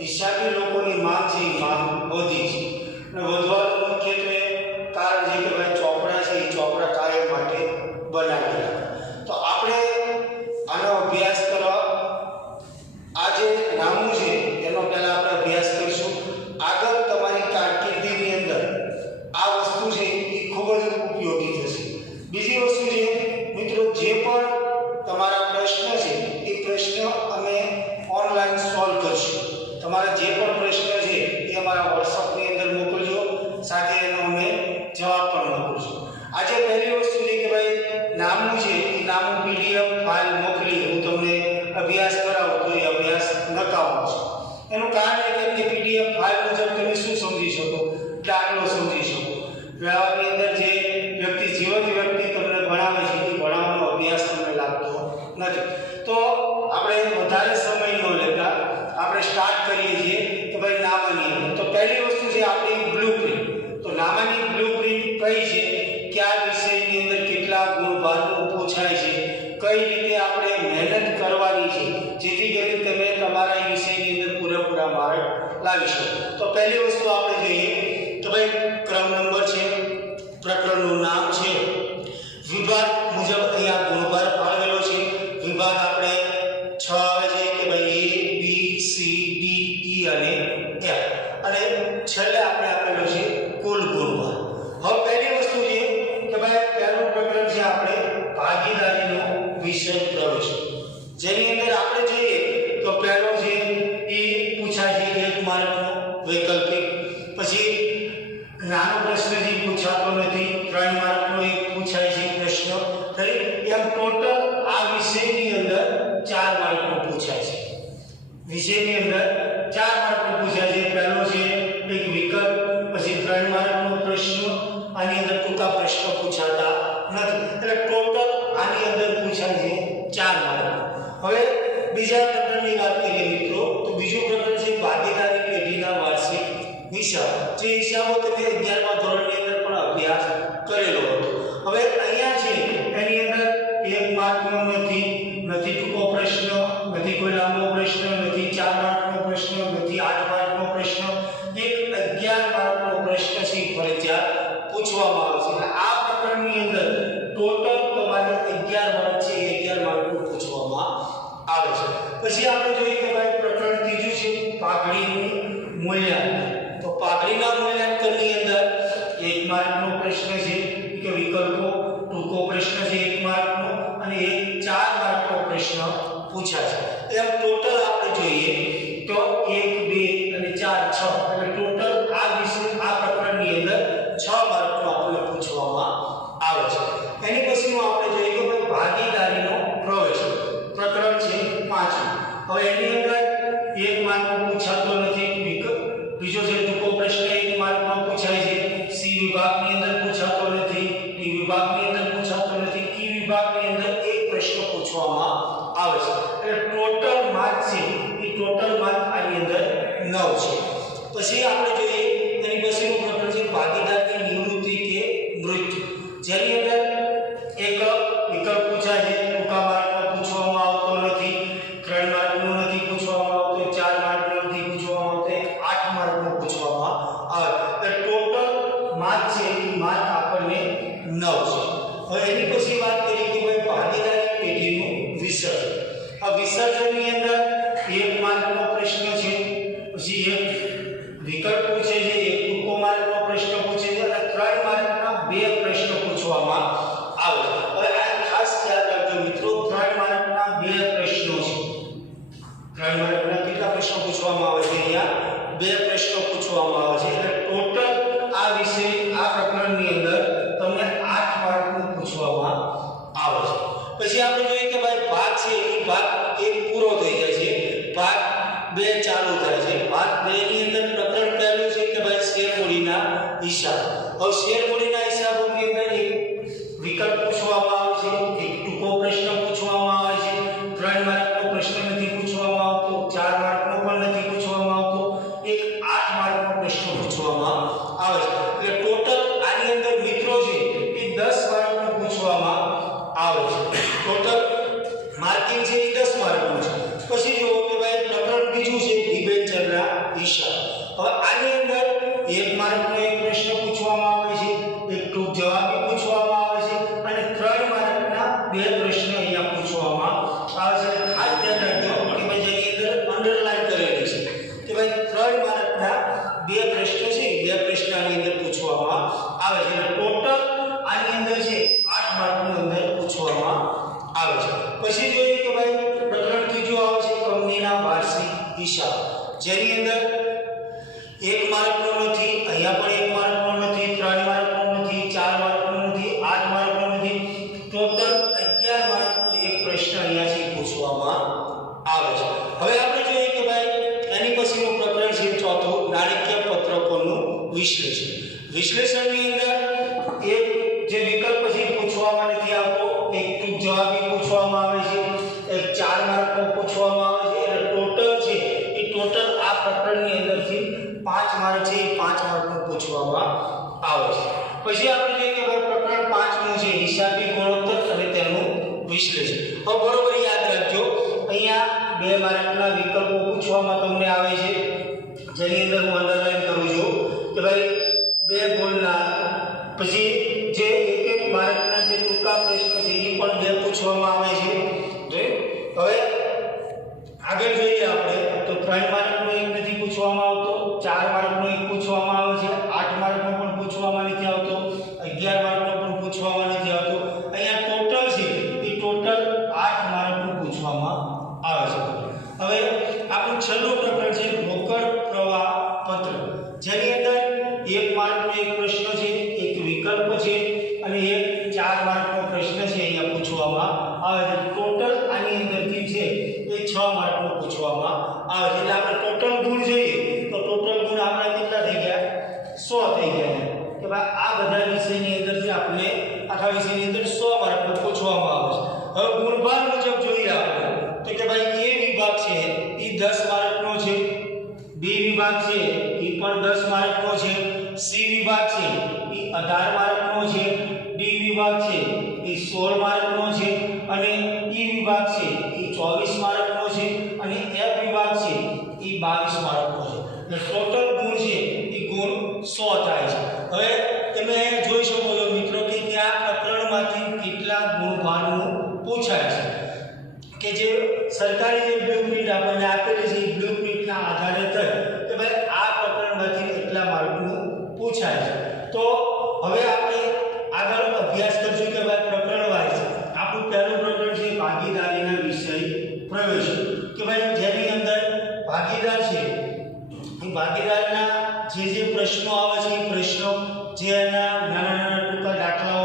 હિસાબી લોકોની માંગ છે એ માંગ વધી છે અને વધવાનું મુખ્યત્વે કારણ છે કે ભાઈ ચોપડા છે એ ચોપડા કાયમ માટે બનાવેલા. તો આપણે આનો અભ્યાસ કરવા આ જે નામું છે એનો પહેલાં આપણે અભ્યાસ કરીશું. આગળ તમારી કારકિર્દીની અંદર આ વસ્તુ છે એ ખૂબ જ ઉપયોગી થશે. બીજી વસ્તુ છે મિત્રો, જે પણ તમારા પ્રશ્ન છે એ પ્રશ્ન અમે ઓનલાઈન સોલ્વ કરશું. તમારા જે પણ પ્રશ્ન છે એ અમારા વોટ્સઅપની અંદર મોકલજો, સાથે એનો અમે જવાબ પણ મોકલશું. આજે પહેલી વસ્તુ છે કે ભાઈ નામું છે એ નામું PDF ફાઇલ મોકલી હું તમને અભ્યાસ કરાવું તો એ અભ્યાસ નકામો છે. એનું કારણ એ કે PDF ફાઇલ મુજબ તમે શું સમજી શકો, દાખલો સમજી શકો. વ્યવહારની અંદર જે વ્યક્તિ જીવંત વ્યક્તિ તમને ભણાવે છે એ ભણાવવાનો અભ્યાસ તમને લાગતો નથી. તો આપણે વધારે સમય ન લેતા આપણે સ્ટાર્ટ કરીએ છીએ કે ભાઈ નામાની. તો પહેલી વસ્તુ છે આપણી બ્લુપ્રિન્ટ. તો નામાની બ્લુપ્રિન્ટ કઈ છે, કયા વિષયની અંદર કેટલા ગુણભારનું પૂછાય છે, કઈ રીતે આપણે મહેનત કરવાની છે જેથી કરીને તમે તમારા વિષયની અંદર પૂરેપૂરા માર્ક લાવી શકો. તો પહેલી વસ્તુ આપણે જોઈએ તો ભાઈ ક્રમ નંબર છે, પ્રકરણનું નામ છે, વિભાગ મુજબ અહીંયા ગુણભાર ફાળવેલો છે. વિભાગ આપણે 6 આવે છે કે ભાઈ A B C D E અને F, અને છેલ્લે આપણે આપેલો છે કુલ ગુણભાર. હવે પહેલી વસ્તુ છે કે ભાઈ પહેલું પ્રકરણ છે આપણે ભાગીદારીનો વિષય પ્રવેશ, જેની અંદર આપણે જોઈએ તો પહેલો છે એ પૂછાય છે 1 માર્કનો વૈકલ્પિક. પછી નાનો પ્રશ્ન જે પૂછાતો નથી 3 માર્કનો એક પૂછાય છે પ્રશ્ન. એમ ટોટલ આ વિષયની અંદર 4 માર્કનો પૂછાય છે. વિષયની અંદર 4 માર્કનો પૂછાય છે. પહેલો છે એક વિકલ્પ, પછી 3 માર્કનો પ્રશ્ન, આની અંદર ટૂંકા પ્રશ્ન પૂછાતા નથી. એટલે ટોટલ આની અંદર પૂછાય છે 4 માર્ક. હવે બીજા પ્રકરણની વાત કરીએ મિત્રો, તો બીજું પ્રકરણ છે ભાગીદારી પેઢીના વાર્ષિક હિસાબ. જે હિસાબો તમે 11મા ધોરણની અંદર પણ અભ્યાસ કરેલો હતો. હવે અહીંયા છે એની અંદર 1 માર્કનો નથી ટૂંકો પ્રશ્ન, નથી કોઈ લાંબો પ્રશ્ન, નથી 4 માર્કનો પ્રશ્ન, નથી 8 માર્કનો પ્રશ્ન. એક 11 માર્કનો પ્રશ્ન છે ફરજિયાત પૂછવામાં આવે છે. આ પ્રકરણની અંદર ટોટલ તમારે 11 માર્ક છે, 11 માર્કનું પૂછવામાં આવે છે. પછી આપણે જોઈએ કે ભાઈ પ્રકરણ ત્રીજું છે પાઘડીનું મૂલ્યાંકન. તો પાઘડીના મૂલ્યાંકનની અંદર 1 માર્કનો પ્રશ્ન છે કે વિકલ્પો, ટૂંકો પ્રશ્ન છે 1 માર્કનો, અને એક 4 માર્કનો પ્રશ્ન પૂછાય છે. એમ ટોટલ આપણે જોઈએ તો 1 2 અને 4 6, એટલે ટોટલ આ વિષય આ પ્રકરણની અંદર 6 માર્કનો આપણે પૂછવામાં આવે છે. એની પછીનું આપણે જોઈએ કે ભાઈ ભાગીદારીનો પ્રવેશ, પ્રકરણ છે 5. હવે એની અંદર 1 માર્કનો પૂછાતો નથી વિકલ્પ. બીજો છે ટૂંકો પ્રશ્ન 1 માર્કનો પૂછાય છે. સી વિભાગની અંદર પૂછાતો નથી, ડી વિભાગની અંદર પૂછાતો નથી, ઈ વિભાગની અંદર એક પ્રશ્ન પૂછવામાં આવે છે. એટલે ટોટલ માર્ક છે એ ટોટલ માર્ક આની અંદર 9 છે. પછી આપણે જોઈએ એની પછીનું પ્રકરણ છે ભાગીદારની નિવૃત્તિ કે મૃત્યુ, જેની અંદર એક વિકલ્પ પૂછાય છે, ટૂંકા માર્કનો પૂછવામાં આવતો નથી, 3 માર્કનો નથી પૂછવામાં આવતો, 4 માર્કનો નથી પૂછવામાં આવતો, 8 માર્કનો પૂછવામાં આવે. એટલે ટોટલ માર્ક છે એ માર્ક આપણને 9 છે. હવે એની પછી વાત કરીએ કે ભાઈ ભાગીદારી પેઢીનું વિસર્જન. આ વિસર્જનની અંદર 1 માર્કનો પ્રશ્ન છે, પછી એક વિકલ્પ પૂછે છે, એક ટૂંકો માર્કનો પ્રશ્ન પૂછે છે, અને 3 માર્કના 2 પ્રશ્ન પૂછવામાં આવે છે. હવે આ ખાસ યાદ રાખજો મિત્રો, 3 માર્કના 2 પ્રશ્નો છે. 3 માર્કના કેટલા પ્રશ્નો પૂછવામાં આવે છે? અહીંયા 2 પ્રશ્નો પૂછવામાં આવે છે. એટલે ટોટલ આ વિષય આ પ્રકરણની અંદર તમને 8 માર્કનું પૂછવામાં આવે છે. પછી આપણે જોઈએ કે ભાઈ ભાગ છે એ ભાગ 1 પૂરો થઈ જાય છે, ભાગ 2 ચાલુ થાય છે. ભાગ 2 ની અંદર પ્રકરણ પહેલું છે કે ભાઈ શેરમૂડીના હિસાબ. હવે શેરમૂડીના હિસાબોની અંદર એક વિકલ્પ પૂછવામાં આવે છે, એક ટૂંકો પ્રશ્ન પૂછવામાં આવે છે, 3 માર્કનો પ્રશ્ન નથી પૂછવામાં આવતો, 4 માર્કનો પણ નથી પૂછવામાં આવતો, એક 8 માર્કનો પ્રશ્ન પૂછવામાં હિસાબ. હવે આની અંદર 1 માર્કનો એક પ્રશ્ન પૂછવામાં આવે છે, એક ટૂંક જવાબી પૂછવામાં આવે છે અને 3 માર્કના 2 પ્રશ્ન અહીંયા પૂછવામાં આવે છે. ખાસ ધ્યાન રાખજો કે ભાઈ જેની અંદર અંડરલાઈન કરેલી છે કે ભાઈ 3 માર્કના 2 પ્રશ્ન છે, 2 પ્રશ્ન આની અંદર પૂછવામાં આવે છે. ટોટલ આની અંદર છે 8 માર્કનું અંદર પૂછવામાં આવે છે. પછી જોઈએ કે ભાઈ પ્રકરણ ત્રીજું આવે છે કંપનીના વાર્ષિક હિસાબ, જેની અંદર 1 માર્કનો નથી, અહીંયા પણ 1 માર્કનો નથી, 3 માર્કનો નથી, 4 માર્કનો નથી, 8 માર્કનો નથી, ટોટલ 11 માર્કનો એક પ્રશ્ન અહીંયાથી પૂછવામાં આવે છે. હવે આપણે જોઈએ કે ભાઈ એની પછીનું પ્રકરણ છે ચોથું નાણાકીય પત્રકોનું વિશ્લેષણ. વિશ્લેષણની અંદર એક જે વિકલ્પ છે પૂછવામાં નથી આવતો, એક ટૂંક જવાબી પૂછવામાં આવે છે, એક 4 માર્કનો પૂછવામાં આવે છે અને ટોટલ છે એ ટોટલ આ પ્રકરણની અંદરથી 5 માર્ક છે એ 5 માર્કનું પૂછવામાં આવે છે. પછી આપણે જોઈએ કે ભાઈ પ્રકરણ 5નું છે હિસાબી ગુણોત્તર અને તેનું વિશ્લેષણ. હવે બરોબર યાદ રાખજો, અહીંયા 2 માર્કના વિકલ્પો પૂછવામાં તમને આવે છે, જેની અંદર હું અંડરલાઈન કરું છું કે ભાઈ 2 ગુણના, પછી જે 1 માર્કના જે ટૂંકા પ્રશ્ન છે એ પણ 2 પૂછવામાં આવે છે. હવે આગળ જોઈએ આપણે તો 3 માર્કનો એક નથી પૂછવામાં આવતો, 4 માર્કનો એક પૂછવામાં આવે છે, 8 માર્કનો પણ પૂછવામાં નથી આવતો, 11 માર્કનો પણ પૂછવામાં નથી આવતો. અહીંયા ટોટલ છે એ ટોટલ 8 માર્કનું પૂછવામાં આવે છે. હવે આપણું છેલ્લું પ્રકરણ છે રોકડ પ્રવાહ પત્ર, જેની અંદર 1 માર્કનો એક પ્રશ્ન છે, એક વિકલ્પ છે અને એક 4 માર્કનો પ્રશ્ન છે અહીંયા પૂછવામાં આવે છે. ટોટલ આની અંદરથી છે એ 6 માર્કનું પૂછવામાં આવે છે. એટલે આપણે ટોટલ ગુણ જોઈએ તો ટોટલ ગુણ આપણા કેટલા થઈ ગયા? 100 થઈ ગયા. કે ભાઈ આ બધા વિષયની અંદરથી આપણે આખા વિષયની અંદર 100 માર્કનું પૂછવામાં આવે છે. હવે ગુણભાર મુજબ જોઈએ આપણે તો કે ભાઈ એ વિભાગ છે એ 10 માર્કનો છે, બી વિભાગ છે એ પણ 10 માર્કનો છે, સી વિભાગ છે એ 18 માર્કનો છે, ડી વિભાગ છે એ 16 માર્કનો છે અને ઈ વિભાગ છે એ 24 માર્કનો છે અને એફ વિભાગ છે એ 22 માર્કનો છે. એટલે ટોટલ ગુણ છે એ ગુણ 100 થાય છે. હવે તમે જોઈ શકો છો મિત્રો કે આ પ્રકરણમાંથી કેટલા ગુણભારનું પૂછાય છે, કે જે સરકારી જે બ્લુપ્રિન્ટ આપણને આપેલી છે એ બ્લુપ્રિન્ટના આધારે થઈ કે ભાઈ આ પ્રકરણમાંથી કેટલા માર્કનું પૂછાય છે. તો હવે આપણે આગળ અભ્યાસ કરશું કે ભાઈ પ્રકરણ વાઇઝ આપણું પહેલું પ્રકરણ છે ભાગીદારીના વિષય પ્રવેશ, કે ભાઈ જેની અંદર ભાગીદાર છે એ ભાગીદારના જે પ્રશ્નો આવે છે એ પ્રશ્નો જે એના નાના નાના ટૂંકા દાખલાઓ